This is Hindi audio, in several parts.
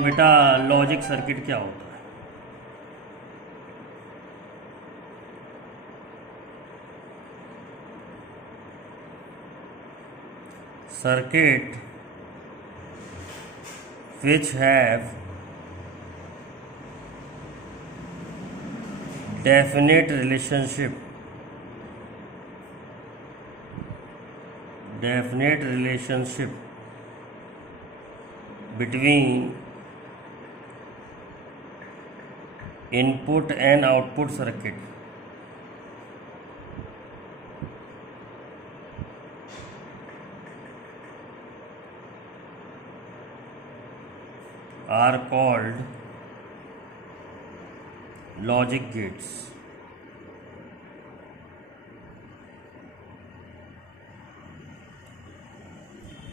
बेटा लॉजिक सर्किट क्या होता है? Circuit which have definite relationship between input and output circuit are called logic gates.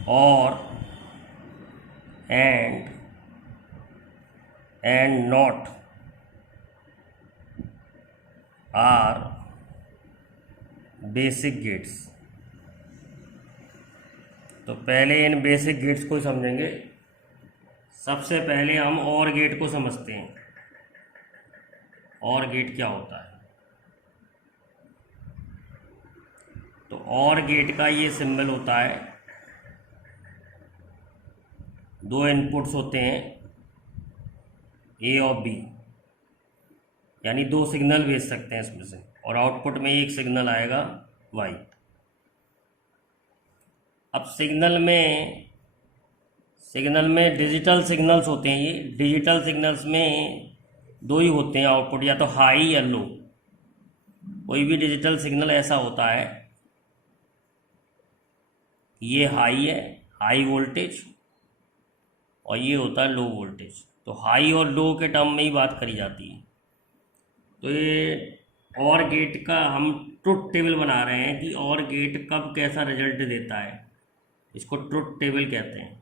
Or and not are basic gates. तो पहले इन बेसिक गेट्स को समझेंगे। सबसे पहले हम और गेट को समझते हैं। और गेट क्या होता है? तो और गेट का ये सिंबल होता है, दो इनपुट्स होते हैं ए और बी, यानी दो सिग्नल भेज सकते हैं इसमें से, और आउटपुट में एक सिग्नल आएगा वाई। अब सिग्नल में डिजिटल सिग्नल्स होते हैं। ये डिजिटल सिग्नल्स में दो ही होते हैं आउटपुट, या तो हाई या लो। कोई भी डिजिटल सिग्नल ऐसा होता है, ये हाई है, हाई वोल्टेज, और ये होता है लो वोल्टेज। तो हाई और लो के टर्म में ही बात करी जाती है। तो ये और गेट का हम ट्रुथ टेबल बना रहे हैं कि और गेट कब कैसा रिजल्ट देता है, इसको ट्रुथ टेबल कहते हैं।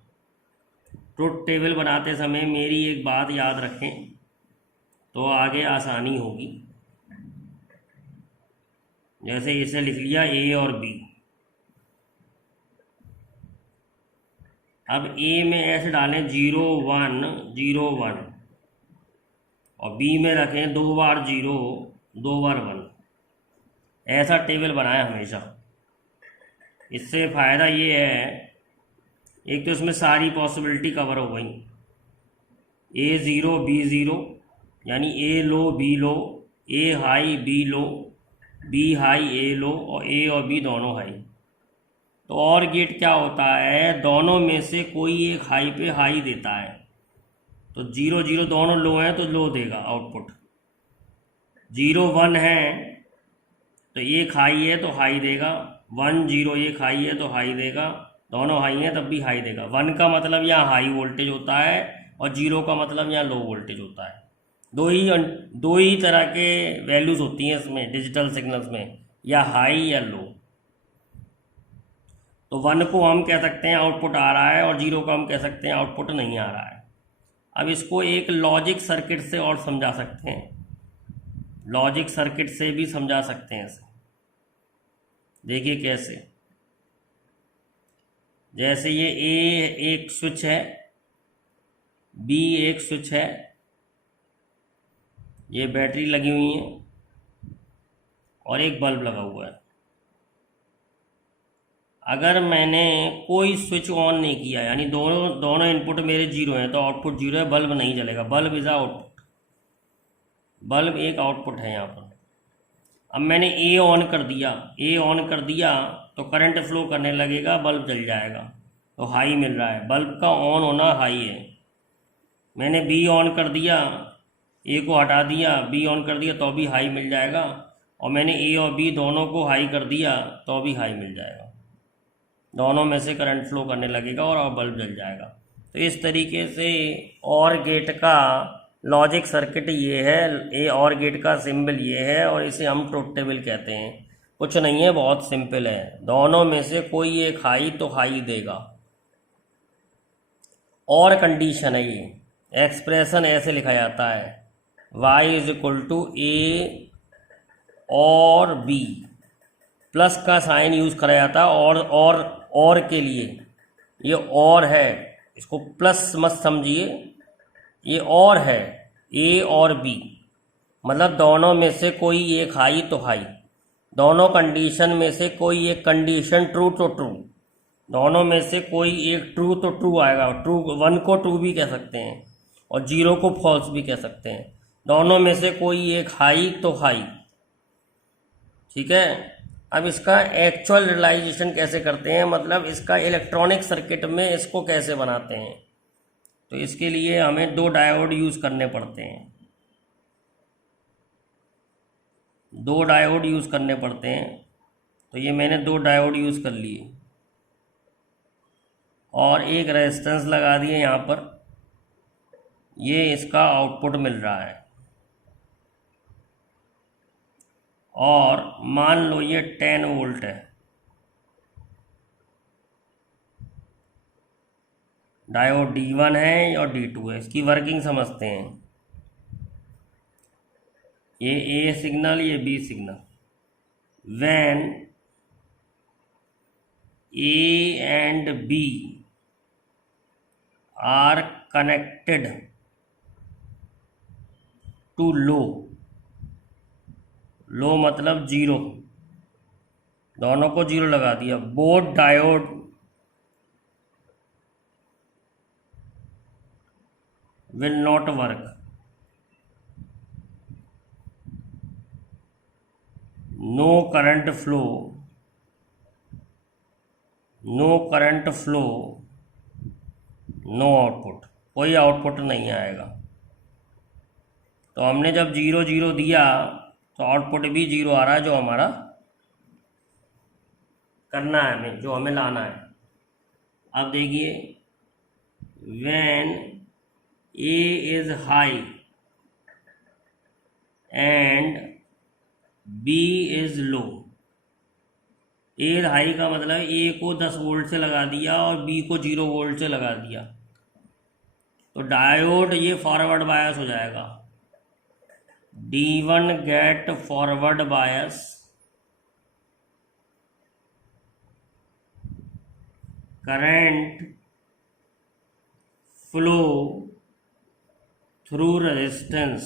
ट्रुथ टेबल बनाते समय मेरी एक बात याद रखें तो आगे आसानी होगी। जैसे इसे लिख लिया ए और बी। अब ए में ऐसे डालें 0 1 0 1, और बी में रखें 2 बार 0 2 बार 1। ऐसा टेबल बनाए हमेशा। इससे फ़ायदा ये है, एक तो इसमें सारी पॉसिबिलिटी कवर हो गई। ए 0 बी 0, यानी ए लो बी लो, ए हाई बी लो, बी हाई ए लो, और ए और बी दोनों हाई। तो और गेट क्या होता है, दोनों में से कोई एक हाई पे हाई देता है। तो 0 0 दोनों लो हैं तो लो देगा आउटपुट। 0 1 है तो एक हाई है तो हाई देगा। 1 0 एक हाई है तो हाई देगा। दोनों हाई हैं तब भी हाई देगा। 1 का मतलब यहाँ हाई वोल्टेज होता है, और 0 का मतलब यहाँ लो वोल्टेज होता है। दो ही तरह के वैल्यूज़ होती हैं इसमें डिजिटल सिग्नल्स में, या हाई या लो। तो 1 को हम कह सकते हैं आउटपुट आ रहा है, और 0 को हम कह सकते हैं आउटपुट नहीं आ रहा है। अब इसको एक लॉजिक सर्किट से और समझा सकते हैं। लॉजिक सर्किट से भी समझा सकते हैं इसे। देखिए कैसे। जैसे ये ए एक स्विच है, बी एक स्विच है, ये बैटरी लगी हुई है, और एक बल्ब लगा हुआ है। अगर मैंने कोई स्विच ऑन नहीं किया, यानी दोनों इनपुट मेरे 0 हैं, तो आउटपुट 0 है, बल्ब नहीं जलेगा। बल्ब इज आउटपुट, बल्ब एक आउटपुट है यहाँ पर। अब मैंने ए ऑन कर दिया तो करंट फ्लो करने लगेगा, बल्ब जल जाएगा, तो हाई मिल रहा है। बल्ब का ऑन होना हाई है। मैंने बी ऑन कर दिया, ए को हटा दिया, बी ऑन कर दिया तो भी हाई मिल जाएगा, और मैंने ए और बी दोनों को हाई कर दिया तो भी हाई मिल जाएगा। दोनों में से करंट फ्लो करने लगेगा और बल्ब जल जाएगा। तो इस तरीके से और गेट का लॉजिक सर्किट ये है, ए और गेट का सिंबल ये है, और इसे हम ट्रुथ टेबल कहते हैं। कुछ नहीं है, बहुत सिंपल है। दोनों में से कोई एक हाई तो हाई देगा। और कंडीशन है ये, एक्सप्रेशन ऐसे लिखा जाता है, y इज इक्वल टू ए और बी। प्लस का साइन यूज़ करा जाता है और के लिए। ये और है, इसको प्लस मत समझिए, ये और है ए और बी, मतलब दोनों में से कोई एक हाई तो हाई, दोनों कंडीशन में से कोई एक कंडीशन ट्रू तो ट्रू, दोनों में से कोई एक ट्रू तो ट्रू आएगा। ट्रू 1 को ट्रू भी कह सकते हैं और 0 को फॉल्स भी कह सकते हैं। दोनों में से कोई एक हाई तो हाई, ठीक है। अब इसका एक्चुअल रियलाइजेशन कैसे करते हैं, मतलब इसका इलेक्ट्रॉनिक सर्किट में इसको कैसे बनाते हैं, तो इसके लिए हमें 2 डायोड यूज़ करने पड़ते हैं। 2 डायोड यूज़ करने पड़ते हैं, तो ये मैंने 2 डायोड यूज़ कर लिए और एक रेजिस्टेंस लगा दिए यहाँ पर। ये इसका आउटपुट मिल रहा है और मान लो ये 10 वोल्ट है। डायोड D1 है और D2 है। इसकी वर्किंग समझते हैं। ये A सिग्नल, ये B signal. When A and B are connected to low मतलब 0, दोनों को 0 लगा दिया। Both diode will not work, no current flow, no current flow, no output, कोई आउटपुट नहीं आएगा। तो हमने जब 0 0 दिया तो आउटपुट भी 0 आ रहा है, जो हमारा करना है हमें, जो हमें लाना है। अब देखिए, when A is high and B is low, A high का मतलब A को 10 वोल्ट से लगा दिया और B को 0 वोल्ट से लगा दिया, तो डायोड ये फॉरवर्ड बायस हो जाएगा। D1 get forward bias, current flow through resistance,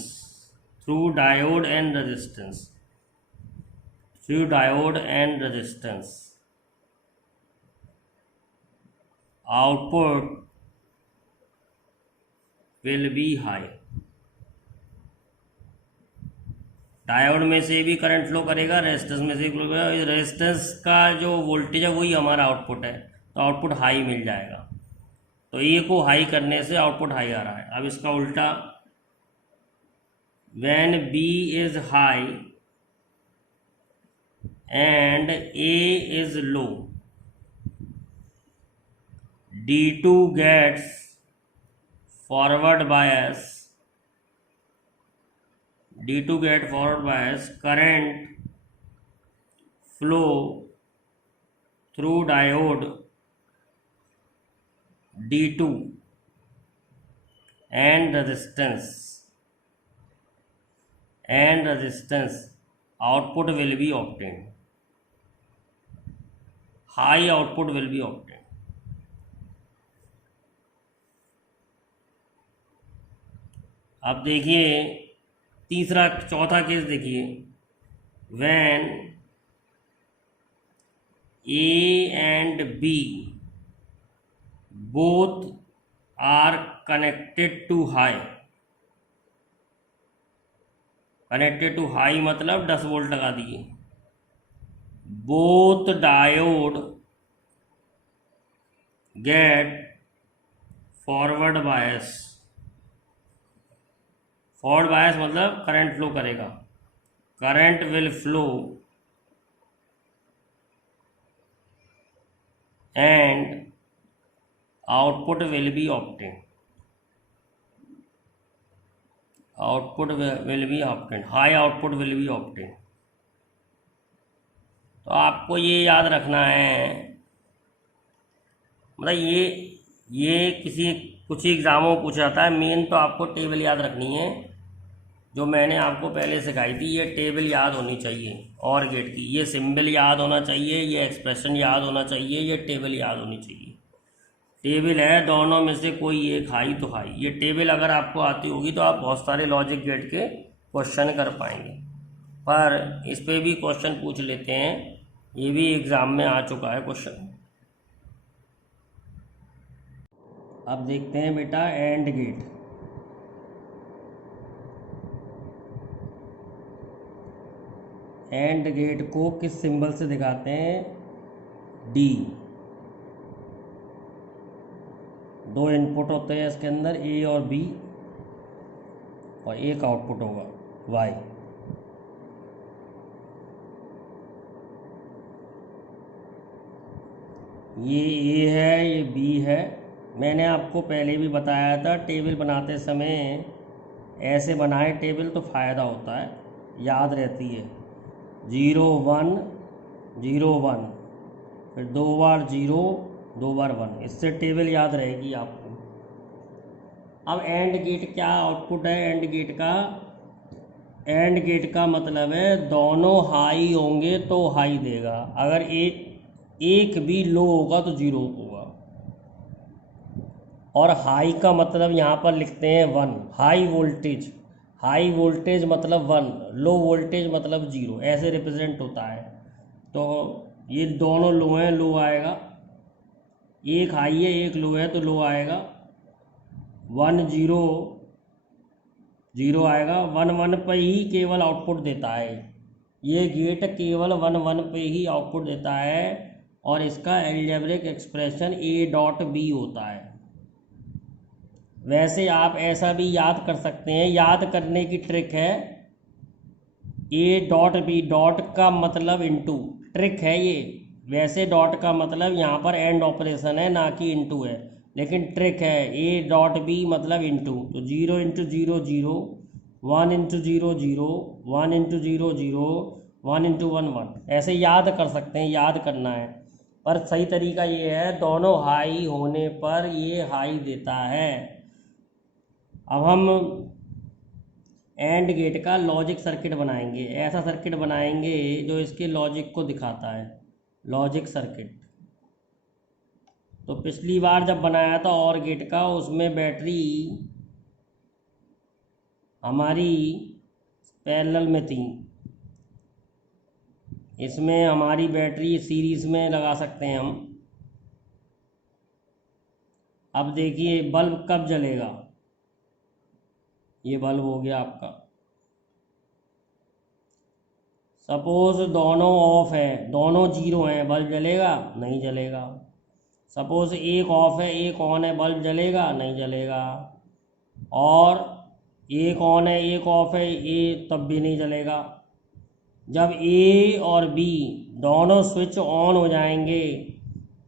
through diode and resistance, through diode and resistance, output will be high। Diode में से भी करंट फ्लो करेगा, रेजिस्टेंस में से फ्लो करेगा। रेजिस्टेंस का जो वोल्टेज है वही हमारा आउटपुट है, तो आउटपुट हाई मिल जाएगा। तो ए को हाई करने से आउटपुट हाई आ रहा है। अब इसका उल्टा, when B is high and A is low, D2 gets forward bias, D2 get forward bias, current flow through diode D2 and resistance, output will be obtained, high output will be obtained। अब देखिए चौथा केस देखिए, when A and B both are connected to high, connected to high मतलब 10 वोल्ट लगा दिए। Both diode get forward bias, forward bias मतलब करंट फ्लो करेगा, current will flow and output will be obtain, output will be obtain, high output will be obtain. तो आपको ये याद रखना है, मतलब ये कुछ एग्ज़ामों में पूछा जाता है। मेन तो आपको टेबल याद रखनी है, जो मैंने आपको पहले सिखाई थी। ये टेबल याद होनी चाहिए और गेट की, ये सिंबल याद होना चाहिए, ये एक्सप्रेशन याद होना चाहिए, ये टेबल याद होनी चाहिए। टेबल है, दोनों में से कोई एक हाई तो हाई। ये टेबल अगर आपको आती होगी तो आप बहुत सारे लॉजिक गेट के क्वेश्चन कर पाएंगे। पर इस पे भी क्वेश्चन पूछ लेते हैं, ये भी एग्ज़ाम में आ चुका है क्वेश्चन। अब देखते हैं बेटा एंड गेट। एंड गेट को किस सिंबल से दिखाते हैं? डी। दो इनपुट होते हैं इसके अंदर, ए और बी, और एक आउटपुट होगा वाई। ये ए है, ये बी है। मैंने आपको पहले भी बताया था टेबल बनाते समय ऐसे बनाए टेबल तो फ़ायदा होता है, याद रहती है। 0 1 0 1, फिर 2 बार 0 2 बार 1, इससे टेबल याद रहेगी आपको। अब एंड गेट क्या आउटपुट है एंड गेट का? एंड गेट का मतलब है दोनों हाई होंगे तो हाई देगा, अगर एक भी लो होगा तो 0 होगा। और हाई का मतलब यहाँ पर लिखते हैं 1, हाई वोल्टेज। हाई वोल्टेज मतलब 1, लो वोल्टेज मतलब 0, ऐसे रिप्रेजेंट होता है। तो ये दोनों लो हैं, लो आएगा। एक हाई है एक लो है तो लो आएगा। 1 0 0 आएगा। 1 1 पे ही केवल आउटपुट देता है ये गेट, केवल 1 1 पे ही आउटपुट देता है। और इसका एल्जेब्रिक एक्सप्रेशन A.B होता है। वैसे आप ऐसा भी याद कर सकते हैं, याद करने की ट्रिक है। A.B डॉट का मतलब इनटू, ट्रिक है ये। वैसे डॉट का मतलब यहाँ पर एंड ऑपरेशन है ना कि इनटू है, लेकिन ट्रिक है। A.B मतलब इनटू, तो 0 × 0 0, 1 × 0 0, 1 × 0 0, 1 × 1 1, ऐसे याद कर सकते हैं, याद करना है। पर सही तरीका ये है, दोनों हाई होने पर ये हाई देता है। अब हम एंड गेट का लॉजिक सर्किट बनाएंगे। ऐसा सर्किट बनाएंगे जो इसके लॉजिक को दिखाता है, लॉजिक सर्किट। तो पिछली बार जब बनाया था और गेट का, उसमें बैटरी हमारी पैरेलल में थी। इसमें हमारी बैटरी सीरीज में लगा सकते हैं हम। अब देखिए बल्ब कब जलेगा, ये बल्ब हो गया आपका। सपोज दोनों ऑफ है, दोनों 0 हैं, बल्ब जलेगा? नहीं जलेगा। सपोज एक ऑफ है एक ऑन है, बल्ब जलेगा? नहीं जलेगा। और एक ऑन है एक ऑफ है, ये तब भी नहीं जलेगा। जब ए और बी दोनों स्विच ऑन हो जाएंगे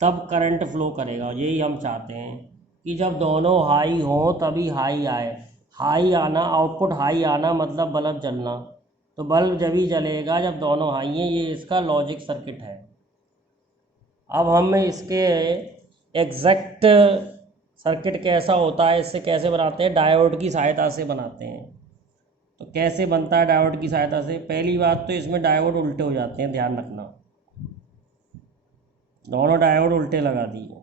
तब करंट फ्लो करेगा। यही हम चाहते हैं कि जब दोनों हाई हों तभी हाई आए। हाई आना, आउटपुट हाई आना मतलब बल्ब जलना। तो बल्ब जब ही जलेगा जब दोनों हाई हैं। ये इसका लॉजिक सर्किट है। अब हम इसके एग्जैक्ट सर्किट कैसा होता है, इससे कैसे बनाते हैं? डायोड की सहायता से बनाते हैं। तो कैसे बनता है डायोड की सहायता से? पहली बात तो इसमें डायोड उल्टे हो जाते हैं, ध्यान रखना। दोनों डायोड उल्टे लगा दिए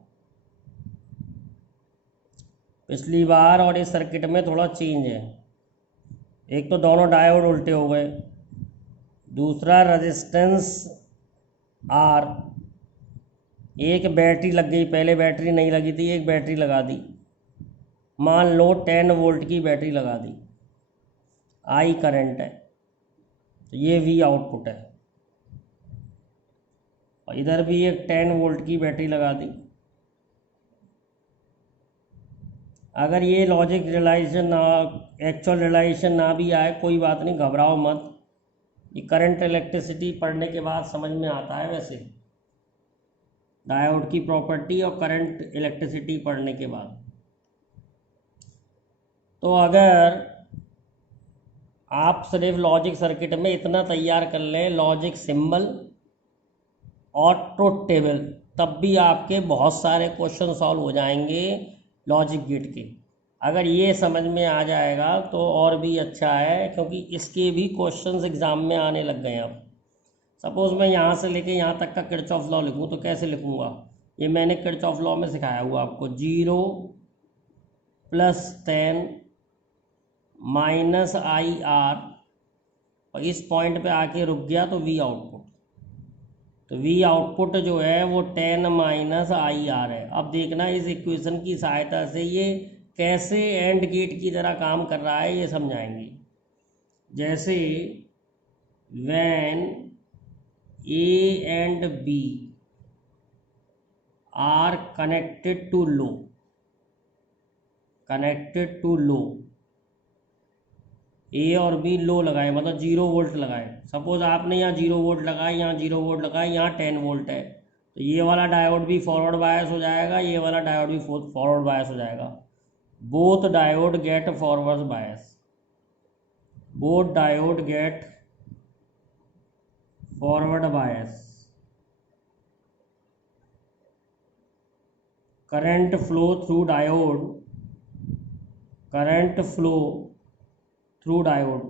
पिछली बार, और इस सर्किट में थोड़ा चेंज है। एक तो दोनों डायोड उल्टे हो गए, दूसरा रेजिस्टेंस आर। एक बैटरी लग गई, पहले बैटरी नहीं लगी थी, एक बैटरी लगा दी। मान लो 10 वोल्ट की बैटरी लगा दी, आई करंट है, तो ये वी आउटपुट है। और इधर भी एक 10 वोल्ट की बैटरी लगा दी। अगर ये लॉजिक रियलाइजेशन ना, एक्चुअल रियलाइजेशन ना भी आए, कोई बात नहीं, घबराओ मत। ये करंट इलेक्ट्रिसिटी पढ़ने के बाद समझ में आता है। वैसे डायोड की प्रॉपर्टी और करंट इलेक्ट्रिसिटी पढ़ने के बाद। तो अगर आप सिर्फ लॉजिक सर्किट में इतना तैयार कर लें, लॉजिक सिंबल और ट्रुथ टेबल, तब भी आपके बहुत सारे क्वेश्चन सॉल्व हो जाएंगे लॉजिक गेट के। अगर ये समझ में आ जाएगा तो और भी अच्छा है, क्योंकि इसके भी क्वेश्चंस एग्ज़ाम में आने लग गए हैं अब। सपोज़ मैं यहाँ से लेके यहाँ तक का किरचॉफ लॉ लिखूँ तो कैसे लिखूँगा? ये मैंने किरचॉफ लॉ में सिखाया हुआ आपको। 0 + 10 -IR, और इस पॉइंट पे आके रुक गया तो V आउटपुट। तो V आउटपुट जो है वो 10 -IR है। अब देखना इस इक्वेशन की सहायता से ये कैसे एंड गेट की तरह काम कर रहा है ये समझाएंगे। जैसे when A and B are connected to low, ए और बी लो लगाए, मतलब 0 वोल्ट लगाए। सपोज आपने यहाँ 0 वोल्ट लगाए, यहाँ 0 वोल्ट लगाए, यहाँ 10 वोल्ट है, तो ये वाला डायोड भी फॉरवर्ड बायस हो जाएगा, ये वाला डायोड भी फॉरवर्ड बायस हो जाएगा। Both diode get forward bias, both diode get forward bias. Current flow through diode, current flow through diode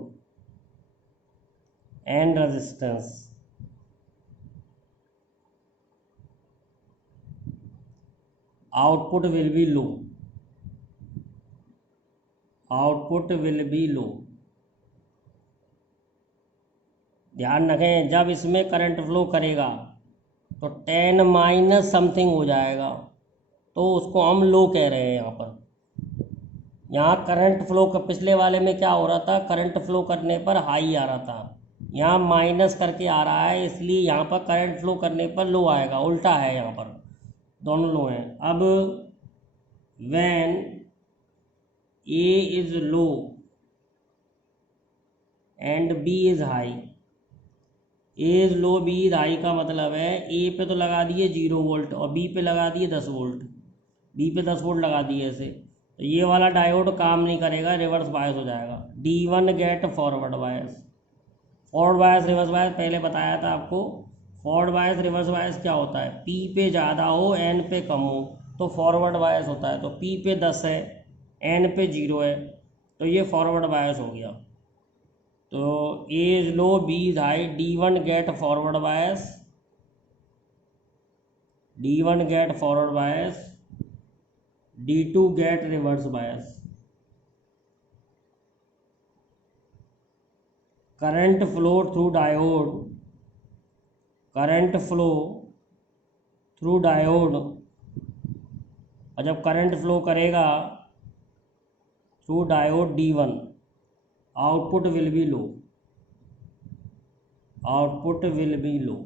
and resistance, output will be low, output will be low। ध्यान रखें, जब इसमें करंट फ्लो करेगा तो 10 माइनस समथिंग हो जाएगा, तो उसको हम लो कह रहे हैं यहाँ पर। यहाँ करंट फ्लो का पिछले वाले में क्या हो रहा था, करंट फ्लो करने पर हाई आ रहा था, यहाँ माइनस करके आ रहा है, इसलिए यहाँ पर करंट फ्लो करने पर लो आएगा। उल्टा है, यहाँ पर दोनों लो हैं। अब when A is low and B is high, A is low B is high का मतलब है A पे तो लगा दिए 0 वोल्ट और B पे लगा दिए 10 वोल्ट, B पे 10 वोल्ट लगा दिए ऐसे, तो ये वाला डायोड काम नहीं करेगा, रिवर्स बायस हो जाएगा। D1 get forward bias. Forward bias reverse bias पहले बताया था आपको। फॉरवर्ड बायस रिवर्स बायस क्या होता है, P पे ज़्यादा हो N पे कम हो तो फॉरवर्ड बायस होता है। तो P पे 10 है, N पे 0 है, तो ये फॉरवर्ड बायस हो गया। तो A is low B is high, D1 get forward bias, D1 get forward bias, D2 get reverse bias। current flow through diode, current flow through diode, और जब करंट फ्लो करेगा through diode D1, output will be low, output will be low.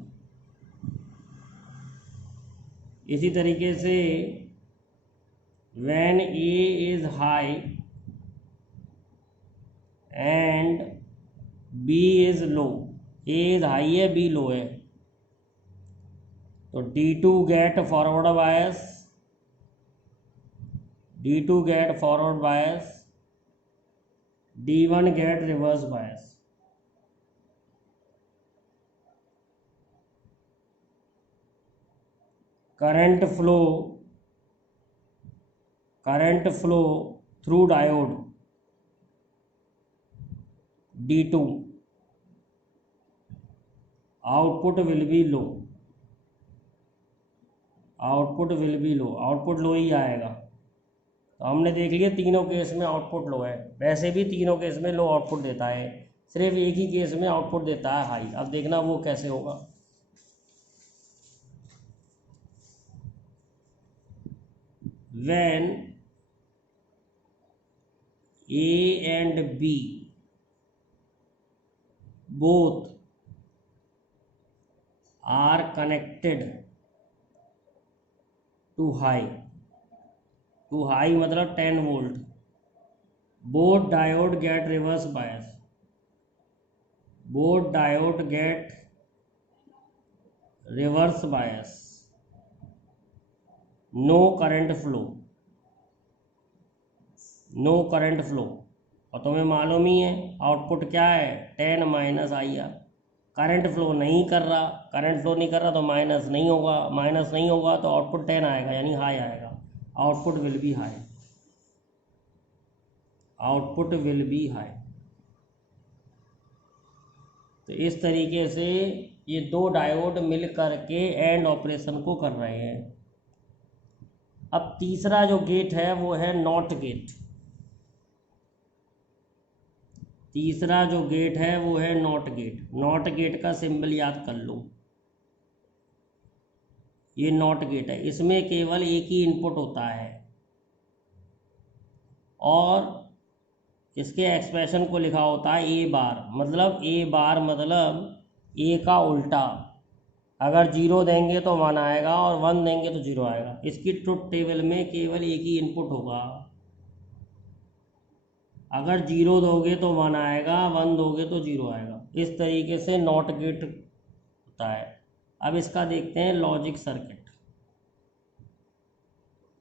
इसी तरीके से when A is high and B is low, A is high है B low है, तो D2 get forward bias, D2 get forward bias, D1 get reverse bias। current flow through diode D2, output will be low, output will be low, output low ही आएगा। तो हमने देख लिया तीनों केस में आउटपुट लो है, वैसे भी तीनों केस में लो आउटपुट देता है, सिर्फ एक ही केस में आउटपुट देता है हाई। अब देखना वो कैसे होगा। when A and B both are connected to high, to high मतलब 10 volt, both diode get reverse bias, both diode get reverse bias, no current flow, no current flow. और तुम्हें मालूम ही है आउटपुट क्या है, 10 -IR। करंट फ्लो नहीं कर रहा, करंट फ्लो नहीं कर रहा तो माइनस नहीं होगा, माइनस नहीं होगा तो आउटपुट 10 आएगा, यानी हाई आएगा, output will B high, output will B high. तो इस तरीके से ये दो डायोड मिल करके एंड ऑपरेशन को कर रहे हैं। अब तीसरा जो गेट है वो है नॉट गेट। तीसरा जो गेट है वो है नॉट गेट। नॉट गेट का सिंबल याद कर लो, ये नॉट गेट है। इसमें केवल एक ही इनपुट होता है और इसके एक्सप्रेशन को लिखा होता है ए बार। मतलब ए बार मतलब ए का उल्टा। अगर 0 देंगे तो 1 आएगा और 1 देंगे तो 0 आएगा। इसकी ट्रुथ टेबल में केवल एक ही इनपुट होगा। अगर 0 दोगे तो 1 आएगा, 1 दोगे तो 0 आएगा। इस तरीके से नॉट गेट होता है। अब इसका देखते हैं लॉजिक सर्किट।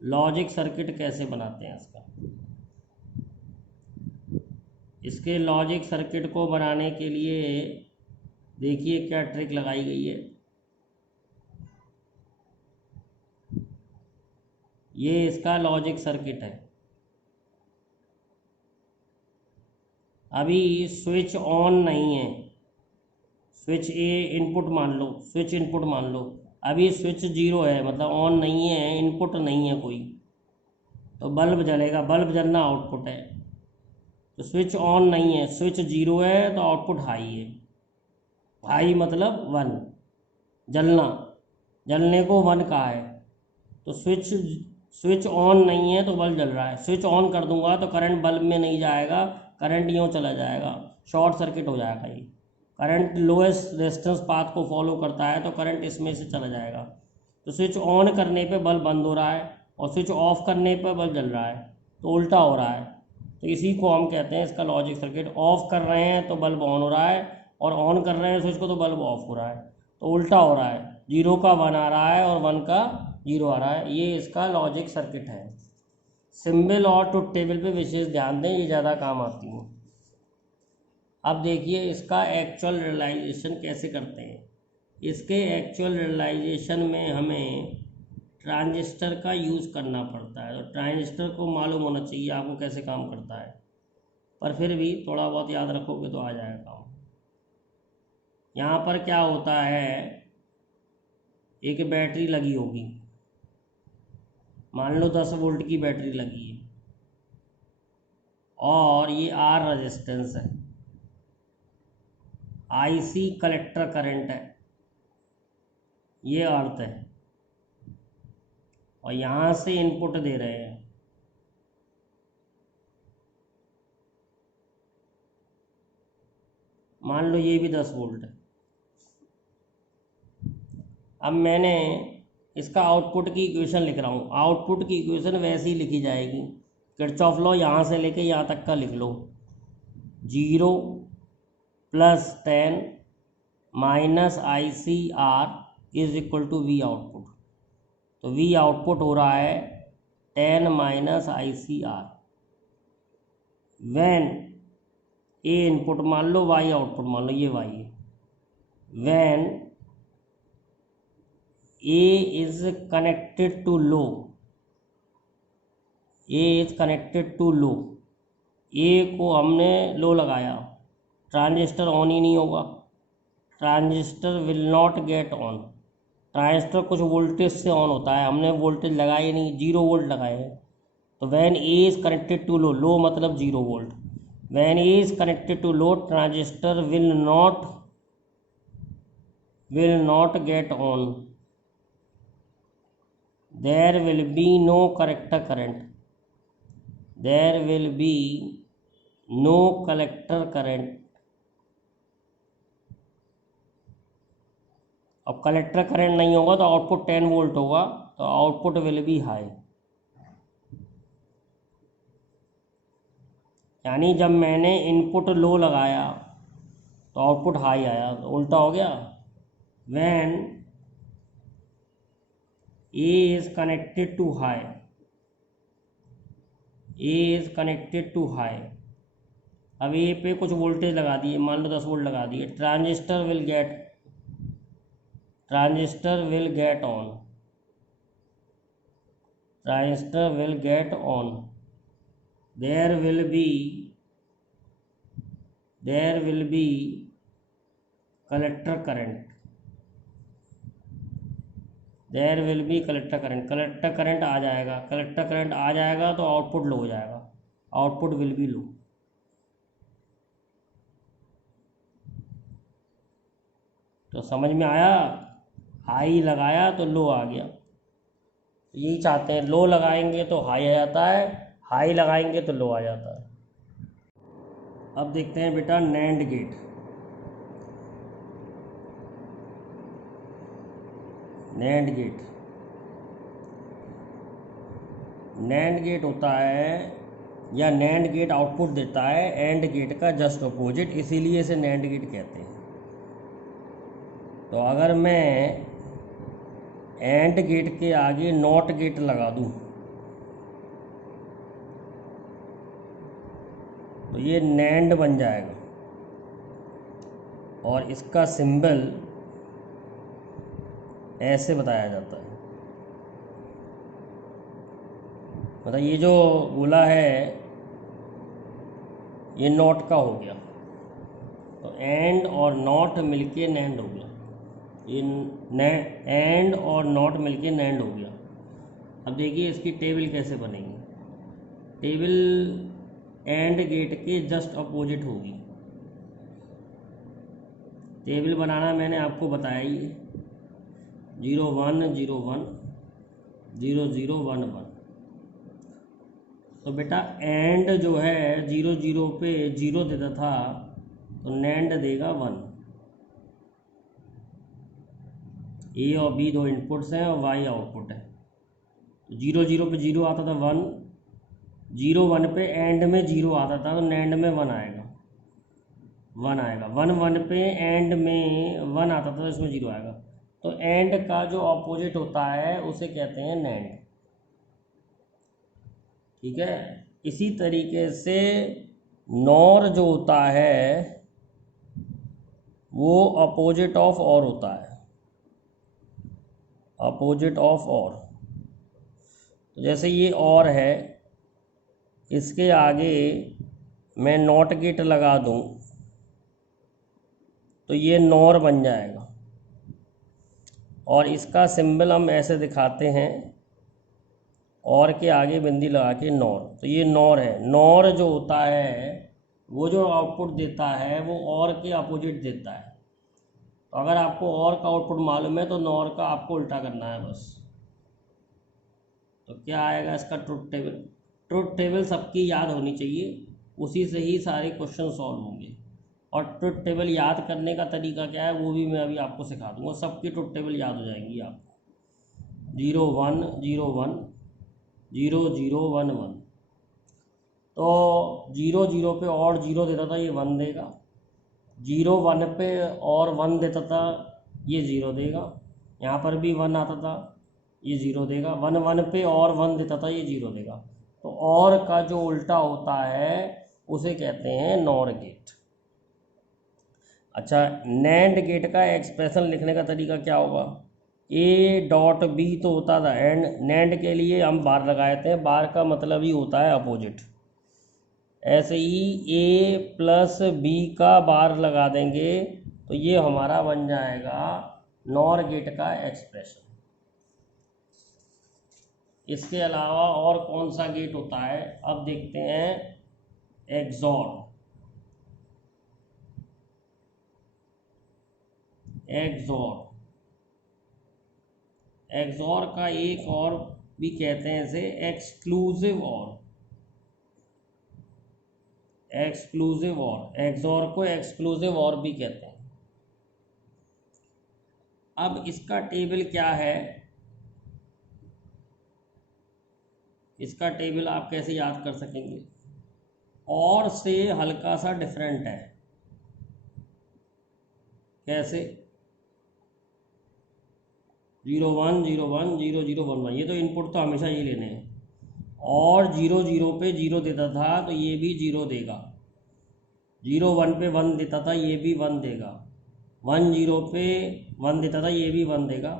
लॉजिक सर्किट कैसे बनाते हैं इसका। इसके लॉजिक सर्किट को बनाने के लिए देखिए क्या ट्रिक लगाई गई है। ये इसका लॉजिक सर्किट है। अभी स्विच ऑन नहीं है, स्विच ए इनपुट मान लो, स्विच इनपुट मान लो। अभी स्विच 0 है, मतलब ऑन नहीं है, इनपुट नहीं है कोई, तो बल्ब जलेगा। बल्ब जलना आउटपुट है। तो स्विच ऑन नहीं है, स्विच 0 है, तो आउटपुट हाई है। हाई मतलब 1, जलना, जलने को 1 कहा है। तो स्विच ऑन नहीं है तो बल्ब जल रहा है। स्विच ऑन कर दूंगा तो करंट बल्ब में नहीं जाएगा, करंट यूँ चला जाएगा, शॉर्ट सर्किट हो जाएगा। ये करंट लोएस्ट रेजिस्टेंस पाथ को फॉलो करता है, तो करंट इसमें से चला जाएगा। तो स्विच ऑन करने पे बल्ब बंद हो रहा है और स्विच ऑफ करने पे बल्ब जल रहा है, तो उल्टा हो रहा है। तो इसी को हम कहते हैं इसका लॉजिक सर्किट। ऑफ कर रहे हैं तो बल्ब ऑन हो रहा है और ऑन कर रहे हैं स्विच को तो बल्ब ऑफ हो रहा है, तो उल्टा हो रहा है। 0 का 1 आ रहा है और 1 का 0 आ रहा है। ये इसका लॉजिक सर्किट है। सिंबल और ट्रुथ टेबल पे विशेष ध्यान दें, ये ज़्यादा काम आती हैं। अब देखिए इसका एक्चुअल रियलाइजेशन कैसे करते हैं। इसके एक्चुअल रियलाइजेशन में हमें ट्रांजिस्टर का यूज़ करना पड़ता है। तो ट्रांजिस्टर को मालूम होना चाहिए आपको कैसे काम करता है, पर फिर भी थोड़ा बहुत याद रखोगे तो आ जाएगा काम। यहाँ पर क्या होता है, एक बैटरी लगी होगी, मान लो 10 वोल्ट की बैटरी लगी है और ये आर रेजिस्टेंस है, आईसी कलेक्टर करंट है, ये अर्थ है, और यहाँ से इनपुट दे रहे हैं। मान लो ये भी 10 वोल्ट है। अब मैंने इसका आउटपुट की इक्वेशन लिख रहा हूँ। आउटपुट की इक्वेशन वैसे ही लिखी जाएगी, किरचॉफ लॉ यहाँ से लेके यहाँ तक का लिख लो। 0 + 10 - ICR is equal to V output. तो वी आउटपुट हो रहा है 10 - ICR। वैन ए इनपुट मान लो, वाई आउटपुट मान लो, ये वाई है। When A is connected to low, A is connected to low, A को हमने लो लगाया, ट्रांजिस्टर ऑन ही नहीं होगा। Transistor will not get on. Transistor कुछ वोल्टेज से ऑन होता है, हमने वोल्टेज लगाए नहीं, 0 वोल्ट लगाए हैं। तो when A is connected to low, low मतलब 0 volt, when A is connected to low transistor will not get on. There will be no collector current. There will be no collector current. अब कलेक्टर करंट नहीं होगा तो आउटपुट 10 वोल्ट होगा, तो आउटपुट विल बी हाई। यानी जब मैंने इनपुट लो लगाया तो आउटपुट हाई आया, तो उल्टा हो गया। When A is connected to high, A is connected to high, अब ए पे कुछ वोल्टेज लगा दिए, मान लो 10 वोल्ट लगा दिए, transistor will get on, transistor will get on. There will be collector current, there will be collector current, collector current आ जाएगा, कलेक्टर करंट आ जाएगा तो आउटपुट लो हो जाएगा, आउटपुट विल बी लो। तो समझ में आया, हाई लगाया तो लो आ गया, यही चाहते हैं, लो लगाएंगे तो हाई आ जाता है, हाई लगाएंगे तो लो आ जाता है। अब देखते हैं बेटा NAND gate. NAND gate, NAND gate होता है या नैंड गेट आउटपुट देता है एंड गेट का जस्ट अपोजिट, इसीलिए इसे नैंड गेट कहते हैं। तो अगर मैं एंड गेट के आगे नॉट गेट लगा दूं तो ये नैंड बन जाएगा और इसका सिंबल ऐसे बताया जाता है। मतलब ये जो गोला है ये नॉट का हो गया, तो एंड और नॉट मिलके नैंड हो गया, ये एंड और नॉट मिलके नैंड हो गया। अब देखिए इसकी टेबल कैसे बनेगी। टेबल एंड गेट के जस्ट अपोजिट होगी। टेबल बनाना मैंने आपको बताया ही है, 0 1 0 1 0 0 1 1। तो बेटा एंड जो है 0 0 पे 0 देता था तो नैंड देगा 1। ए और बी दो इनपुट्स हैं और वाई आउटपुट है। तो 0 0 पे 0 आता था 1, 0 1 पे एंड में 0 आता था तो नैंड में 1 आएगा, 1 आएगा। 1 1 पे एंड में 1 आता था तो इसमें 0 आएगा। तो एंड का जो ऑपोजिट होता है उसे कहते हैं नैंड, ठीक है। इसी तरीके से नॉर जो होता है वो अपोजिट ऑफ और होता है, अपोजिट ऑफ और। तो जैसे ये और है, इसके आगे मैं नॉट गेट लगा दूं तो ये नॉर बन जाएगा और इसका सिंबल हम ऐसे दिखाते हैं, और के आगे बिंदी लगा के नॉर। तो ये नॉर है। नॉर जो होता है वो जो आउटपुट देता है वो और के अपोजिट देता है। तो अगर आपको और का आउटपुट मालूम है तो नॉर का आपको उल्टा करना है बस। तो क्या आएगा इसका ट्रुथ टेबल। ट्रुथ टेबल सबकी याद होनी चाहिए, उसी से ही सारे क्वेश्चन सॉल्व होंगे। और ट्रुथ टेबल याद करने का तरीका क्या है वो भी मैं अभी आपको सिखा दूंगा। सबकी ट्रुथ टेबल याद हो जाएंगी आपको। 0 1 0 1 0 0 1 1। तो 0 0 पे और 0 देता था ये 1 देगा, 0 1 पे और 1 देता था ये 0 देगा, यहाँ पर भी 1 आता था ये 0 देगा, 1 1 पे और 1 देता था ये 0 देगा। तो और का जो उल्टा होता है उसे कहते हैं नॉर गेट। अच्छा, नैंड गेट का एक्सप्रेशन लिखने का तरीका क्या होगा। ए डॉट बी तो होता था एंड, नैंड के लिए हम बार लगाए थे, बार का मतलब ही होता है अपोजिट। ऐसे ही ए प्लस बी का बार लगा देंगे तो ये हमारा बन जाएगा नॉर गेट का एक्सप्रेशन। इसके अलावा और कौन सा गेट होता है अब देखते हैं। एक्सॉर, एक्सॉर, एक्सॉर का एक और भी कहते हैं इसे एक्सक्लूसिव और, एक्सक्लूसिव और, एक्सॉर को एक्सक्लूसिव और भी कहते हैं। अब इसका टेबल क्या है, इसका टेबल आप कैसे याद कर सकेंगे। और से हल्का सा डिफरेंट है। कैसे, 0 1 0 1 0 0 1 1, ये तो इनपुट तो हमेशा ये लेने हैं। और 0 0 पे 0 देता था तो ये भी 0 देगा, 0 1 पे 1 देता था ये भी 1 देगा, 1 0 पे 1 देता था ये भी 1 देगा।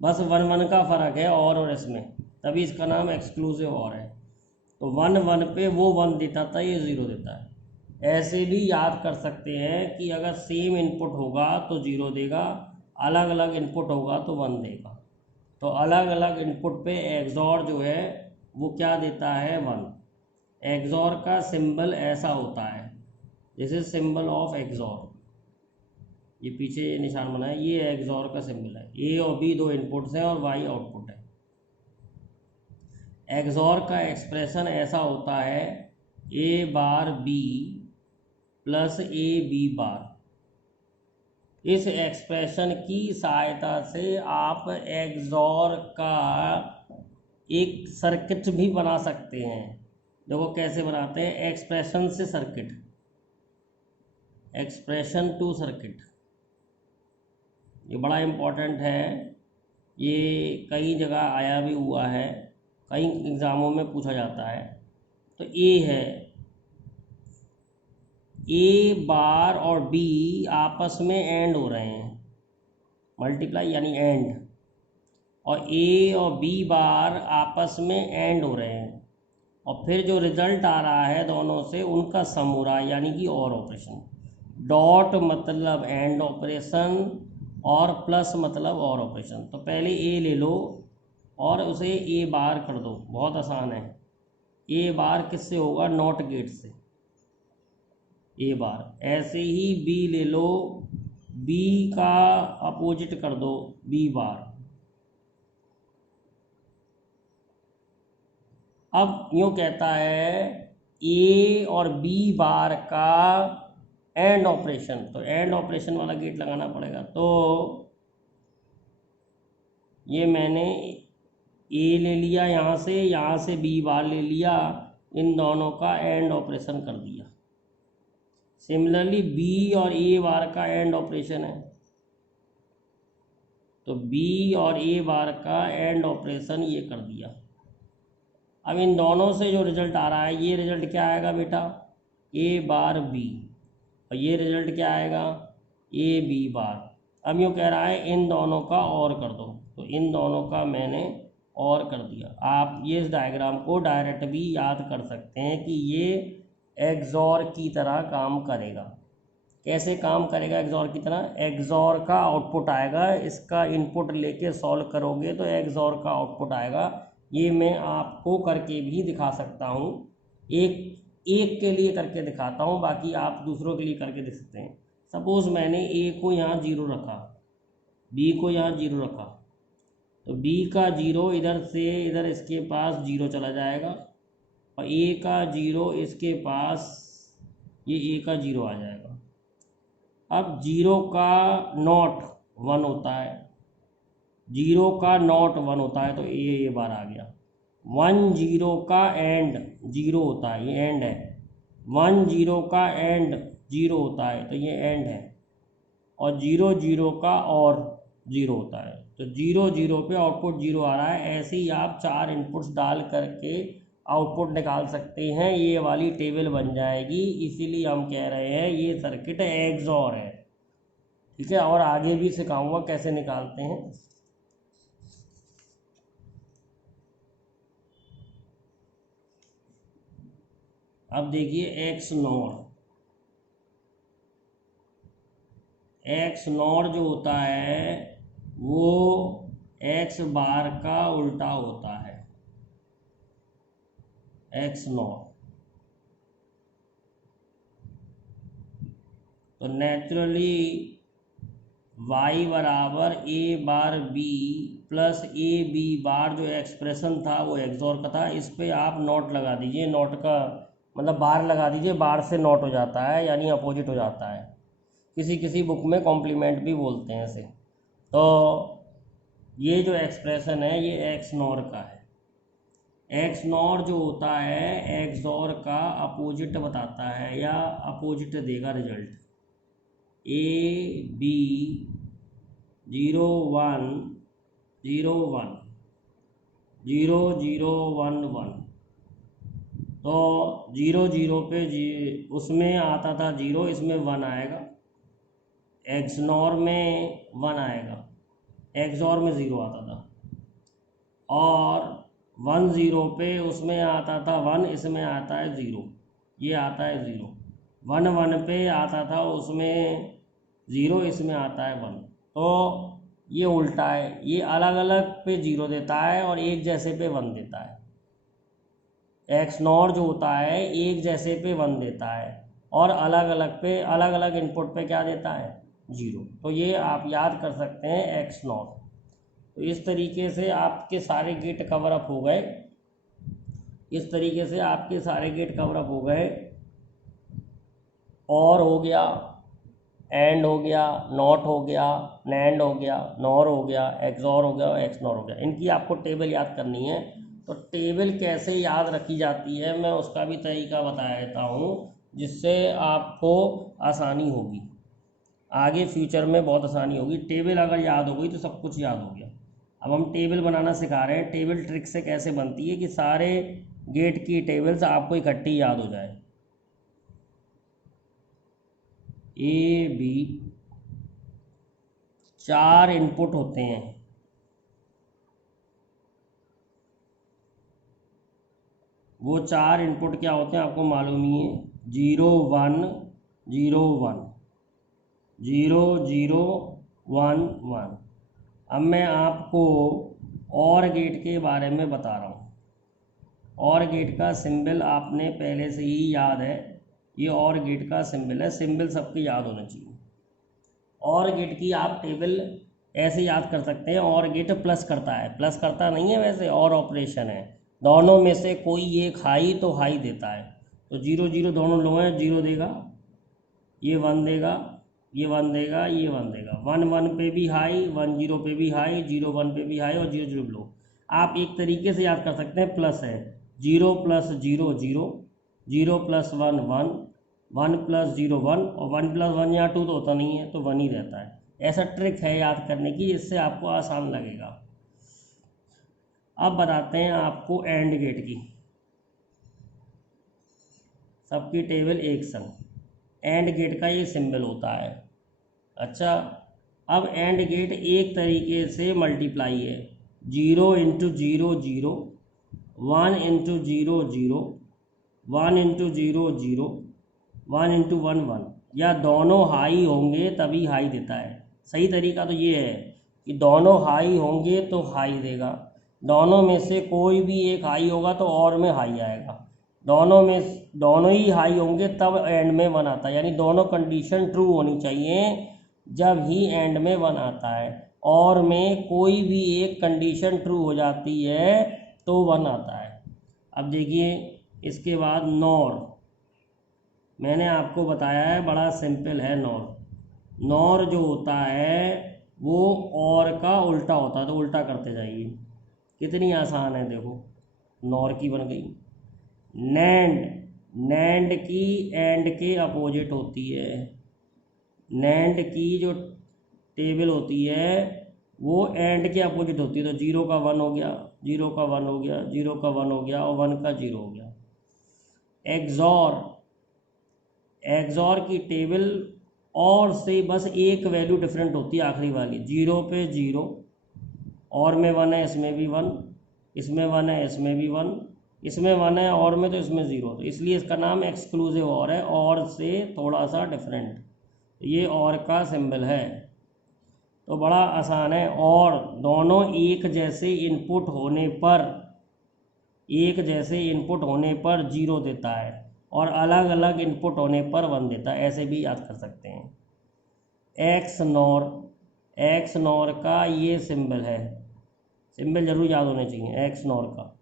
बस 1 1 का फ़र्क है और इसमें, तभी इसका नाम एक्सक्लूसिव और है। तो 1 1 पे वो 1 देता था ये 0 देता है। ऐसे भी याद कर सकते हैं कि अगर सेम इनपुट होगा तो 0 देगा, अलग अलग इनपुट होगा तो 1 देगा। तो अलग अलग इनपुट पे एक्सॉर जो है वो क्या देता है, 1। एक्सॉर का सिंबल ऐसा होता है, this is symbol of XOR. ये पीछे ये निशान बना है, ये एक्सॉर का सिंबल है। ए और बी दो इनपुट्स हैं और वाई आउटपुट है। एक्सॉर का एक्सप्रेशन ऐसा होता है, A bar B plus A B bar. इस एक्सप्रेशन की सहायता से आप एक्सॉर का एक सर्किट भी बना सकते हैं। देखो कैसे बनाते हैं, एक्सप्रेशन से सर्किट, एक्सप्रेशन टू सर्किट, ये बड़ा इम्पोर्टेंट है। ये कई जगह आया भी हुआ है, कई एग्ज़ामों में पूछा जाता है। तो ए है, ए बार और बी आपस में एंड हो रहे हैं, मल्टीप्लाई यानी एंड, और ए और बी बार आपस में एंड हो रहे हैं, और फिर जो रिजल्ट आ रहा है दोनों से उनका सम हो रहा है, यानी कि और ऑपरेशन। डॉट मतलब एंड ऑपरेशन और प्लस मतलब और ऑपरेशन। तो पहले ए ले लो और उसे ए बार कर दो, बहुत आसान है। ए बार किससे होगा, नॉट गेट से, ए बार। ऐसे ही बी ले लो, बी का अपोजिट कर दो, बी बार। अब यूँ कहता है ए और बी बार का एंड ऑपरेशन, तो एंड ऑपरेशन वाला गेट लगाना पड़ेगा। तो ये मैंने ए ले लिया यहाँ से बी बार ले लिया, इन दोनों का एंड ऑपरेशन कर दिया। सिमिलरली बी और ए बार का एंड ऑपरेशन है, तो बी और ए बार का एंड ऑपरेशन ये कर दिया। अब इन दोनों से जो रिजल्ट आ रहा है, ये रिजल्ट क्या आएगा बेटा, ए बार बी, और ये रिजल्ट क्या आएगा, ए बी बार। अब यूँ कह रहा है इन दोनों का और कर दो, तो इन दोनों का मैंने और कर दिया। आप ये इस डायग्राम को डायरेक्ट भी याद कर सकते हैं कि ये एक्सॉर की तरह काम करेगा। कैसे काम करेगा एक्सॉर की तरह, एक्सॉर का आउटपुट आएगा, इसका इनपुट लेके सॉल्व करोगे तो एक्सॉर का आउटपुट आएगा। ये मैं आपको करके भी दिखा सकता हूँ, एक के लिए करके दिखाता हूँ, बाकी आप दूसरों के लिए करके देख सकते हैं। सपोज़ मैंने ए को यहाँ 0 रखा, बी को यहाँ 0 रखा, तो बी का 0 इधर से इधर इसके पास 0 चला जाएगा, और ए का 0 इसके पास, ये ए का 0 आ जाएगा। अब 0 का नॉट 1 होता है, 0 का नॉट 1 होता है, तो ये बार आ गया। 1 0 का एंड 0 होता है, ये एंड है। 1 0 का एंड 0 होता है, तो ये एंड है। और 0 0 का और 0 होता है, तो 0 0 पे आउटपुट 0 आ रहा है। ऐसे ही आप 4 इनपुट्स डाल करके आउटपुट निकाल सकते हैं, ये वाली टेबल बन जाएगी। इसीलिए हम कह रहे हैं ये सर्किट एक्सॉर है, ठीक है। और आगे भी सिखाऊंगा कैसे निकालते हैं। अब देखिए एक्स नॉर जो होता है वो एक्स बार का उल्टा होता है, एक्स नॉर। तो नेचुरली y बराबर A bar B plus A B bar, जो एक्सप्रेशन था वो एक्सॉर का था। इस पे आप नॉट लगा दीजिए, नॉट का मतलब बार लगा दीजिए, बार से नॉट हो जाता है, यानी अपोजिट हो जाता है। किसी किसी बुक में कॉम्प्लीमेंट भी बोलते हैं इसे। तो ये जो एक्सप्रेशन है ये एक्स नॉर का है। एक्स नॉर जो होता है एक्सॉर का अपोजिट बताता है, या अपोजिट देगा रिजल्ट। ए बी 0 1 0 1 0 0 1 1, तो 0 0 पे उसमें आता था 0, इसमें 1 आएगा। एक्सनॉर में 1 आएगा, एक्सॉर में 0 आता था। और 1 0 पे उसमें आता था 1, इसमें आता है 0, ये आता है 0। 1 1 पे आता था उसमें 0, इसमें आता है 1। तो ये उल्टा है, ये अलग अलग पे 0 देता है और एक जैसे पे 1 देता है। एक्स नॉर जो होता है एक जैसे पे 1 देता है और अलग अलग पे, अलग अलग इनपुट पे क्या देता है, 0। तो ये आप याद कर सकते हैं एक्स नॉर। तो इस तरीके से आपके सारे गेट कवर अप हो गए, इस तरीके से आपके सारे गेट कवर अप हो गए। और हो गया, एंड हो गया, नॉट हो गया, नैंड हो गया, नॉर हो गया, एक्सॉर हो गया और एक्स नॉर हो गया। इनकी आपको टेबल याद करनी है। तो टेबल कैसे याद रखी जाती है मैं उसका भी तरीका बता देता हूँ, जिससे आपको आसानी होगी, आगे फ्यूचर में बहुत आसानी होगी। टेबल अगर याद हो गई तो सब कुछ याद हो गया। अब हम टेबल बनाना सिखा रहे हैं। टेबल ट्रिक से कैसे बनती है कि सारे गेट की टेबल्स आपको इकट्ठी याद हो जाए। ए बी 4 इनपुट होते हैं, वो 4 इनपुट क्या होते हैं आपको मालूम ही है, 0 1 0 1 0 0 1 1। अब मैं आपको और गेट के बारे में बता रहा हूँ। और गेट का सिंबल आपने पहले से ही याद है, ये और गेट का सिंबल है, सिंबल सबके याद होना चाहिए। और गेट की आप टेबल ऐसे याद कर सकते हैं, और गेट प्लस करता है, प्लस करता नहीं है वैसे, और ऑपरेशन है, दोनों में से कोई एक हाई तो हाई देता है। तो 0 0 दोनों लो हैं, 0 देगा, ये 1 देगा, ये 1 देगा, ये 1 देगा। 1 1 पे भी हाई, 1 0 पे भी हाई, 0 1 पे भी हाई और 0 0 लो। आप एक तरीके से याद कर सकते हैं, प्लस है, 0 + 0 0, 0 + 1 1, 1 + 0 1 और 1 + 1 यहाँ 2 तो होता नहीं है, तो 1 ही रहता है। ऐसा ट्रिक है याद करने की, इससे आपको आसान लगेगा। अब बताते हैं आपको एंड गेट की, सबकी टेबल एक संग। एंड गेट का ये सिंबल होता है। अच्छा, अब एंड गेट एक तरीके से मल्टीप्लाई है, 0 × 0 0, 1 × 0 0, 1 × 0 0, 1 × 1 1, या दोनों हाई होंगे तभी हाई देता है। सही तरीका तो ये है कि दोनों हाई होंगे तो हाई देगा, दोनों में से कोई भी एक हाई होगा तो और में हाई आएगा, दोनों ही हाई होंगे तब एंड में 1 आता है। यानी दोनों कंडीशन ट्रू होनी चाहिए जब ही एंड में 1 आता है, और में कोई भी एक कंडीशन ट्रू हो जाती है तो 1 आता है। अब देखिए इसके बाद नॉर, मैंने आपको बताया है बड़ा सिंपल है नॉर। नॉर जो होता है वो और का उल्टा होता है, तो उल्टा करते जाइए, कितनी आसान है देखो, नॉर की बन गई। नैंड, नैंड की एंड के अपोजिट होती है, नैंड की जो टेबल होती है वो एंड के अपोजिट होती है। तो 0 का 1 हो गया, 0 का 1 हो गया, 0 का 1 हो गया और 1 का 0 हो गया। एक्सॉर, एक्सॉर की टेबल और से बस एक वैल्यू डिफरेंट होती है, आखिरी वाली, 0 पे 0, और में 1 है इसमें भी 1, इसमें 1 है इसमें भी 1, इसमें 1 है और में तो इसमें 0, तो इसलिए इसका नाम एक्सक्लूसिव और है, और से थोड़ा सा डिफरेंट, ये और का सिंबल है। तो बड़ा आसान है। और दोनों एक जैसे इनपुट होने पर, एक जैसे इनपुट होने पर 0 देता है और अलग अलग इनपुट होने पर 1 देता है, ऐसे भी याद कर सकते हैं। एक्स नॉर, एक्स नॉर का ये सिंबल है, सिंबल जरूर याद होने चाहिए एक्स नॉर का।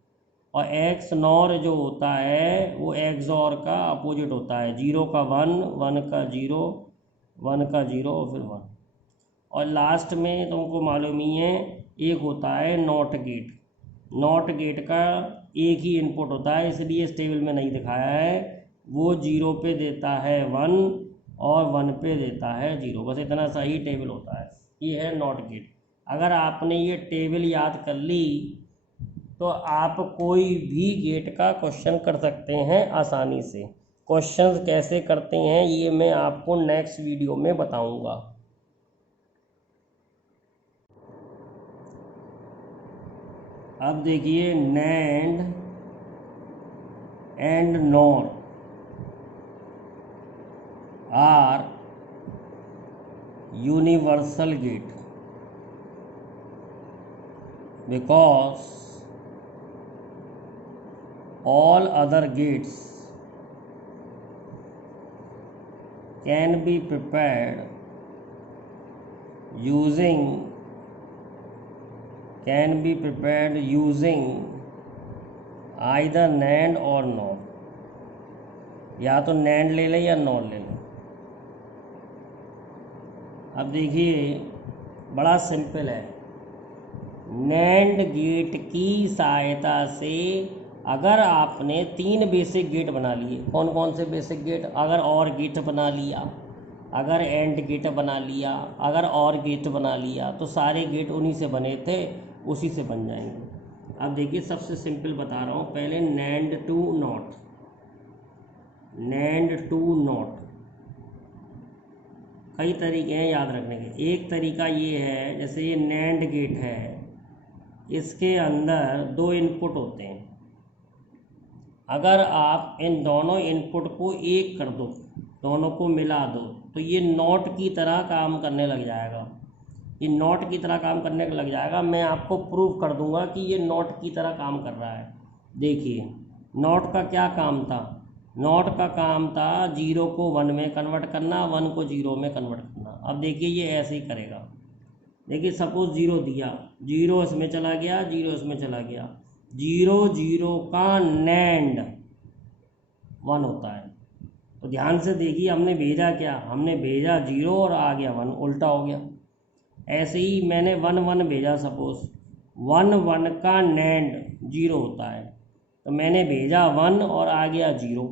और एक्स नॉर जो होता है वो एक्सॉर का अपोजिट होता है, 0 का 1, 1 का 0, 1 का 0 और फिर 1। और लास्ट में तुमको मालूम ही है एक होता है नॉट गेट। नॉट गेट का एक ही इनपुट होता है, इसलिए इस टेबल में नहीं दिखाया है, वो 0 पे देता है 1 और 1 पे देता है 0, बस इतना सा ही टेबल होता है। ये है नॉट गेट। अगर आपने ये टेबल याद कर ली तो आप कोई भी गेट का क्वेश्चन कर सकते हैं आसानी से। क्वेश्चंस कैसे करते हैं ये मैं आपको नेक्स्ट वीडियो में बताऊंगा। अब देखिए NAND and NOR are universal gate. because all other gates can be prepared using either NAND or NOR, या तो NAND ले लें या NOR ले लें। अब देखिए बड़ा सिंपल है, NAND गेट की सहायता से अगर आपने 3 बेसिक गेट बना लिए, कौन कौन से बेसिक गेट, अगर OR गेट बना लिया, अगर AND गेट बना लिया, अगर OR गेट बना लिया, तो सारे गेट उन्हीं से बने थे, उसी से बन जाएंगे। अब देखिए सबसे सिंपल बता रहा हूँ, पहले NAND to NOT, कई तरीके हैं याद रखने के। एक तरीका ये है, जैसे ये NAND गेट है, इसके अंदर 2 इनपुट होते हैं। अगर आप इन दोनों इनपुट को एक कर दो, दोनों को मिला दो, तो ये नॉट की तरह काम करने लग जाएगा। ये नॉट की तरह काम करने लग जाएगा। मैं आपको प्रूव कर दूंगा कि ये नॉट की तरह काम कर रहा है। देखिए नॉट का क्या काम था, नॉट का काम था 0 को 1 में कन्वर्ट करना, 1 को 0 में कन्वर्ट करना। अब देखिए ये ऐसे ही करेगा। देखिए सपोज 0 दिया, 0 इसमें चला गया, 0 इसमें चला गया, 0 0 का NAND 1 होता है। तो ध्यान से देखिए हमने भेजा क्या, हमने भेजा 0 और आ गया 1, उल्टा हो गया। ऐसे ही मैंने 1 1 भेजा, सपोज 1 1 का NAND 0 होता है, तो मैंने भेजा 1 और आ गया 0,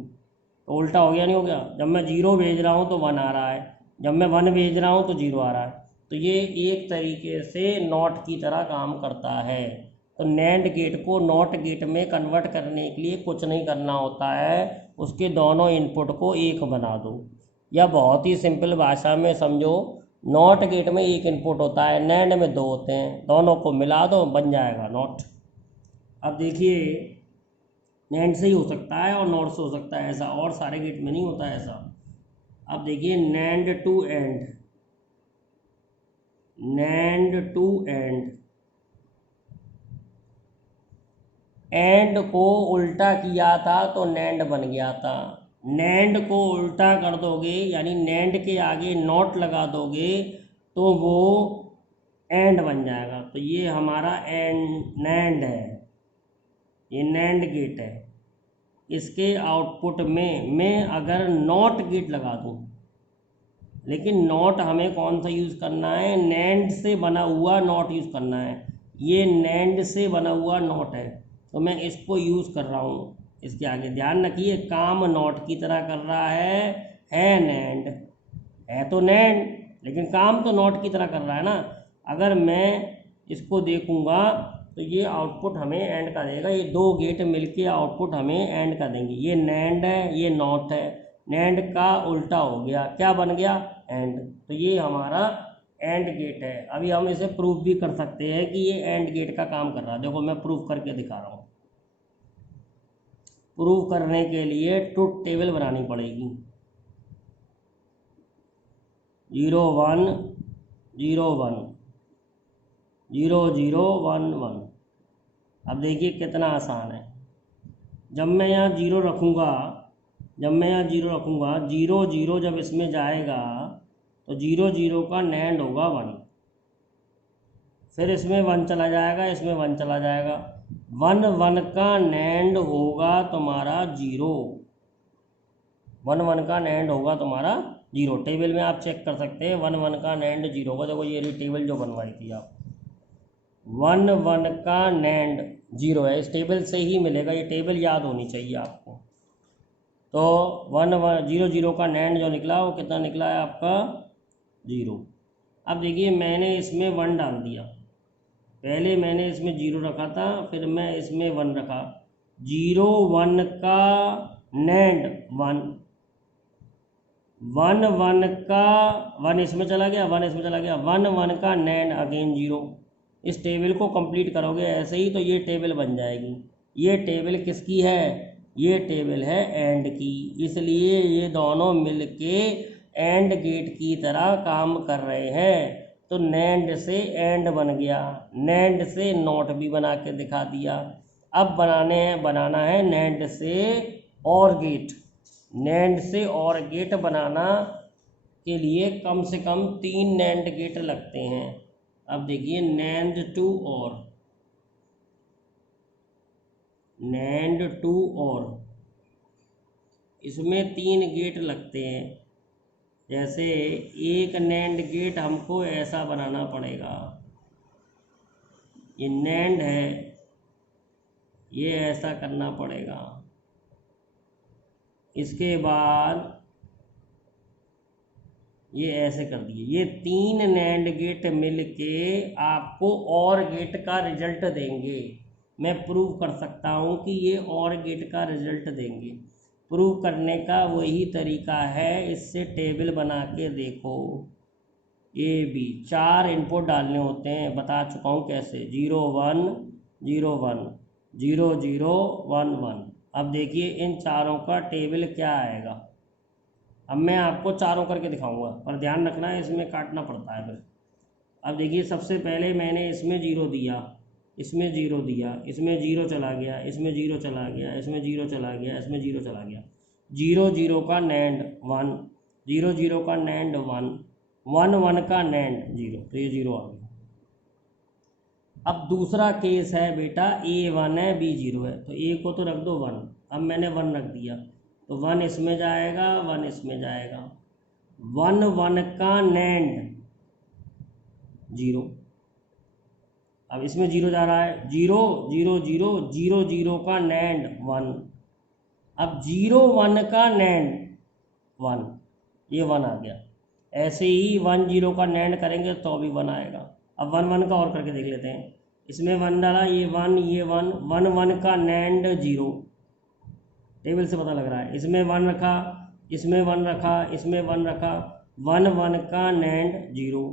तो उल्टा हो गया नहीं हो गया। जब मैं 0 भेज रहा हूँ तो 1 आ रहा है, जब मैं 1 भेज रहा हूँ तो 0 आ रहा है। तो ये एक तरीके से नॉट की तरह काम करता है। तो NAND गेट को नॉट गेट में कन्वर्ट करने के लिए कुछ नहीं करना होता है, उसके दोनों इनपुट को एक बना दो। या बहुत ही सिंपल भाषा में समझो, नॉट गेट में एक इनपुट होता है, NAND में 2 होते हैं, दोनों को मिला दो, बन जाएगा नॉट। अब देखिए NAND से ही हो सकता है और नॉट से हो सकता है ऐसा, और सारे गेट में नहीं होता है ऐसा। अब देखिए NAND to AND को उल्टा किया था तो NAND बन गया था। NAND को उल्टा कर दोगे, यानी NAND के आगे नॉट लगा दोगे, तो वो AND बन जाएगा। तो ये हमारा NAND है, ये NAND गेट है। इसके आउटपुट में मैं अगर नॉट गेट लगा दूँ, लेकिन नॉट हमें कौन सा यूज़ करना है, NAND से बना हुआ नॉट यूज़ करना है। ये NAND से बना हुआ नॉट है, तो मैं इसको यूज़ कर रहा हूँ। इसके आगे ध्यान रखिए, काम नॉट की तरह कर रहा है NAND है तो NAND, लेकिन काम तो नॉट की तरह कर रहा है ना। अगर मैं इसको देखूँगा तो ये आउटपुट हमें AND का देगा। ये 2 गेट मिलके आउटपुट हमें AND का देंगे। ये NAND है, ये नॉट है, NAND का उल्टा हो गया, क्या बन गया, AND। तो ये हमारा AND गेट है। अभी हम इसे प्रूफ भी कर सकते हैं कि ये AND गेट का काम कर रहा है। देखो मैं प्रूफ करके दिखा रहा हूँ। प्रूफ करने के लिए ट्रुथ टेबल बनानी पड़ेगी। 0 1 0 1 0 0 1 1। अब देखिए कितना आसान है। जब मैं यहाँ 0 रखूँगा, 0 0 जब इसमें जाएगा तो 0 0 का NAND होगा 1, फिर इसमें 1 चला जाएगा, इसमें 1 चला जाएगा, 1 1 का NAND होगा तुम्हारा 0, 1 1 का NAND होगा तुम्हारा 0। टेबल में आप चेक कर सकते हैं 1 1 का NAND 0 होगा। देखो ये रही टेबल जो बनवाई थी आप, 1 1 का NAND 0 है, इस टेबल से ही मिलेगा। ये टेबल याद होनी चाहिए आपको। तो 1 1 0 0 का NAND जो निकला वो कितना निकला है आपका 0। अब देखिए मैंने इसमें 1 डाल दिया, पहले मैंने इसमें 0 रखा था, फिर मैं इसमें 1 रखा, 0 1 का NAND 1, 1 1 का 1 इसमें चला गया, 1 इसमें चला गया, 1 1 का NAND अगेन 0। इस टेबल को कंप्लीट करोगे ऐसे ही तो ये टेबल बन जाएगी। ये टेबल किसकी है, ये टेबल है AND की, इसलिए ये दोनों मिलके AND गेट की तरह काम कर रहे हैं। तो नैंड से एंड बन गया, नैंड से नॉट भी बना के दिखा दिया। अब बनाना है नैंड से और गेट। नैंड से और गेट बनाना के लिए कम से कम 3 नैंड गेट लगते हैं। अब देखिए नैंड टू और, नैंड टू और, इसमें 3 गेट लगते हैं। जैसे एक नैंड गेट हमको ऐसा बनाना पड़ेगा, ये नैंड है, ये ऐसा करना पड़ेगा। इसके बाद ये ऐसे कर दिए। ये 3 नैंड गेट मिलके आपको और गेट का रिजल्ट देंगे। मैं प्रूव कर सकता हूँ कि ये और गेट का रिजल्ट देंगे। प्रूव करने का वही तरीका है, इससे टेबल बना के देखो। ए बी 4 इनपुट डालने होते हैं, बता चुका हूँ कैसे। 0 1 0 1 0 0 1 1। अब देखिए इन चारों का टेबल क्या आएगा। अब मैं आपको चारों करके दिखाऊंगा, पर ध्यान रखना है इसमें काटना पड़ता है फिर। अब देखिए सबसे पहले मैंने इसमें 0 दिया, इसमें 0 दिया, इसमें 0 चला गया, इसमें 0 चला गया, इसमें 0 चला गया, इसमें 0 चला गया। 0 0 का नैंड 1, 0 0 का नैंड 1, 1 1 का नैंड 0, तो ये 0 आ गया। अब दूसरा केस है बेटा, A 1 है B 0 है, तो A को तो रख दो 1। अब मैंने 1 रख दिया, तो 1 इसमें जाएगा, 1 इसमें जाएगा। 1 1 का नैंड 0, अब इसमें 0 जा रहा है, 0 0 0 0 0 का नैंड 1। अब 0 1 का नैंड 1, ये 1 आ गया। ऐसे ही 1 0 का नैंड करेंगे तो भी 1 आएगा। अब 1 1 का और करके देख लेते हैं। इसमें 1 डाला, ये 1 ये 1, 1 1 का नैंड 0, टेबल से पता लग रहा है। इसमें 1 रखा, इसमें 1 रखा, इसमें 1 रखा, 1 1 का नैंड 0,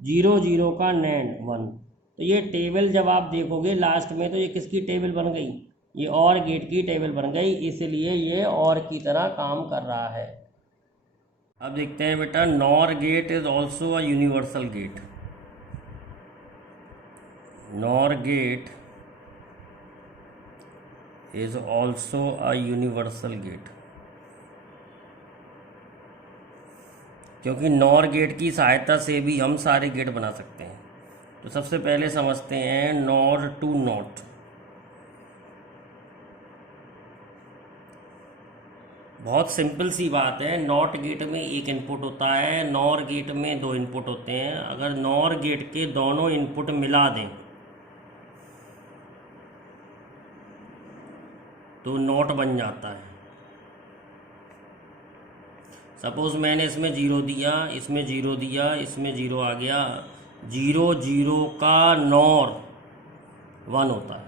0 0 का नैंड 1। तो ये टेबल जब आप देखोगे लास्ट में, तो ये किसकी टेबल बन गई? ये और गेट की टेबल बन गई, इसलिए ये और की तरह काम कर रहा है। अब देखते हैं बेटा, NOR gate is also a universal gate. NOR gate is also a universal gate, क्योंकि नॉर गेट की सहायता से भी हम सारे गेट बना सकते हैं। तो सबसे पहले समझते हैं नॉर टू नॉट। बहुत सिंपल सी बात है। नॉट गेट में एक इनपुट होता है, नॉर गेट में 2 इनपुट होते हैं। अगर नॉर गेट के दोनों इनपुट मिला दें तो नॉट बन जाता है। सपोज मैंने इसमें 0 दिया, इसमें 0 दिया, इसमें 0 आ गया। 0 0 का नॉर 1 होता है,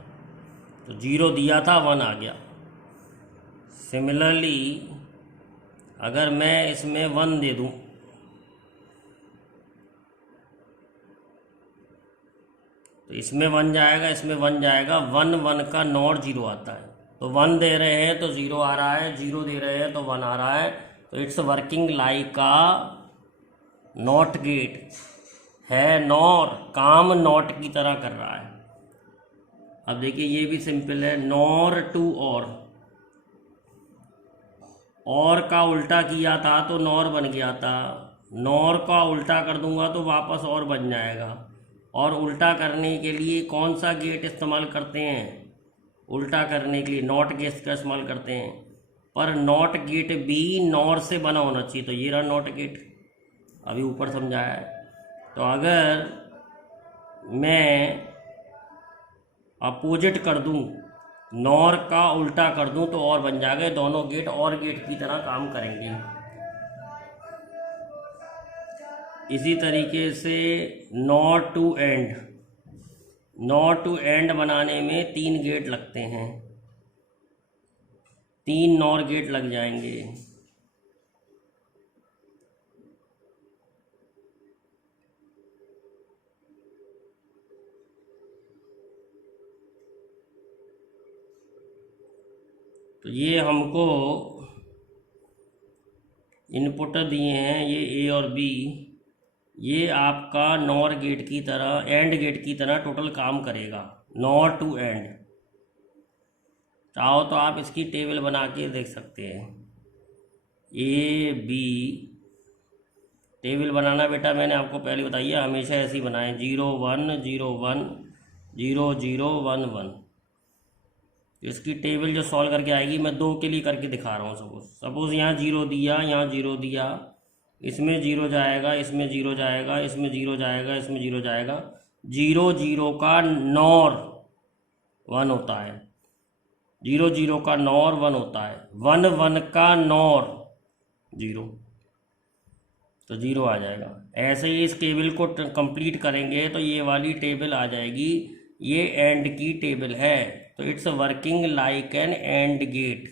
तो 0 दिया था 1 आ गया। सिमिलरली अगर मैं इसमें 1 दे दूं, तो इसमें 1 जाएगा, इसमें 1 जाएगा। 1 1 का नॉर 0 आता है, तो 1 दे रहे हैं तो 0 आ रहा है, 0 दे रहे हैं तो 1 आ रहा है। तो it's working like a NOT gate है। नॉर काम नॉट की तरह कर रहा है। अब देखिए ये भी सिंपल है, नॉर टू और का उल्टा किया था तो नॉर बन गया था। नॉर का उल्टा कर दूंगा तो वापस और बन जाएगा। और उल्टा करने के लिए कौन सा गेट इस्तेमाल करते हैं? उल्टा करने के लिए नॉट गेट का इस्तेमाल करते हैं, पर नॉट गेट भी नॉर से बना होना चाहिए। तो ये रहा नॉट गेट, अभी ऊपर समझाया है। तो अगर मैं अपोजिट कर दूं, नॉर का उल्टा कर दूं, तो और बन जाएगा। दोनों गेट और गेट की तरह काम करेंगे। इसी तरीके से NOT to AND, NOT to AND बनाने में 3 गेट लगते हैं, 3 नॉर गेट लग जाएंगे। तो ये हमको इनपुट दिए हैं, ये ए और बी, ये आपका नॉर गेट की तरह, एंड गेट की तरह टोटल काम करेगा, नॉर टू एंड। चाहो तो आप इसकी टेबल बना के देख सकते हैं। ए बी टेबल बनाना बेटा मैंने आपको पहले बताई है, हमेशा ऐसे ही बनाएं, 0 1 0 1 0 0 1 1। इसकी टेबल जो सॉल्व करके आएगी, मैं 2 के लिए करके दिखा रहा हूँ। सपोज यहाँ 0 दिया, यहाँ 0 दिया, इसमें 0 जाएगा, इसमें 0 जाएगा, इसमें 0 जाएगा, इसमें 0 जाएगा। 0 0 का नॉर 1 होता है, 0 0 का नॉर 1 होता है, 1 1 का नॉर 0, तो 0 आ जाएगा। ऐसे ही इस टेबल को कंप्लीट करेंगे तो ये वाली टेबल आ जाएगी। ये एंड की टेबल है, तो it's working like an AND gate.